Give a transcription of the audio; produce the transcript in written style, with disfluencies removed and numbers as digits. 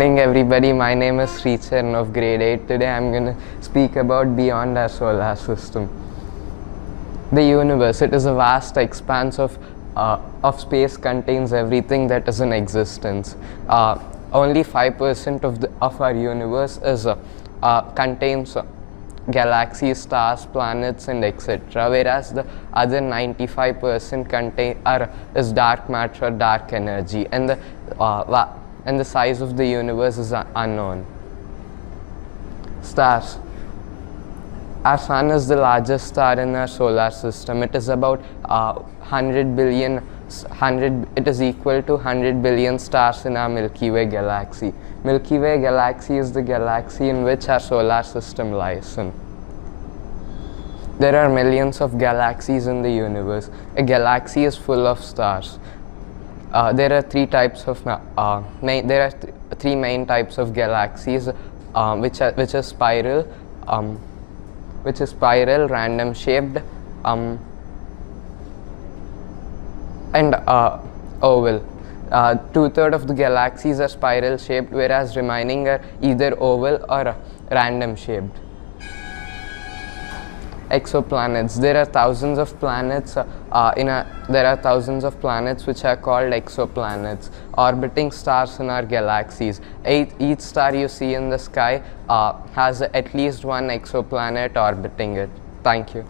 morning, everybody. My name is Charan of grade 8. Today I'm going to speak about beyond our solar system. The universe, it is a vast expanse of space, contains everything that is in existence. Only 5% of our universe contains galaxies, stars, planets, and etc. Whereas the other 95% is dark matter or dark energy, and the size of the universe is unknown. Stars. Our sun is the largest star in our solar system. It is about 100 billion. It is equal to 100 billion stars in our Milky Way galaxy. Milky Way galaxy is the galaxy in which our solar system lies in. There are millions of galaxies in the universe. A galaxy is full of stars. There are three main types of galaxies, which is spiral, random shaped, and oval. 2/3 of the galaxies are spiral shaped, whereas remaining are either oval or random shaped. Exoplanets. There are thousands of planets. There are thousands of planets which are called exoplanets, orbiting stars in our galaxies. Each star you see in the sky has at least one exoplanet orbiting it. Thank you.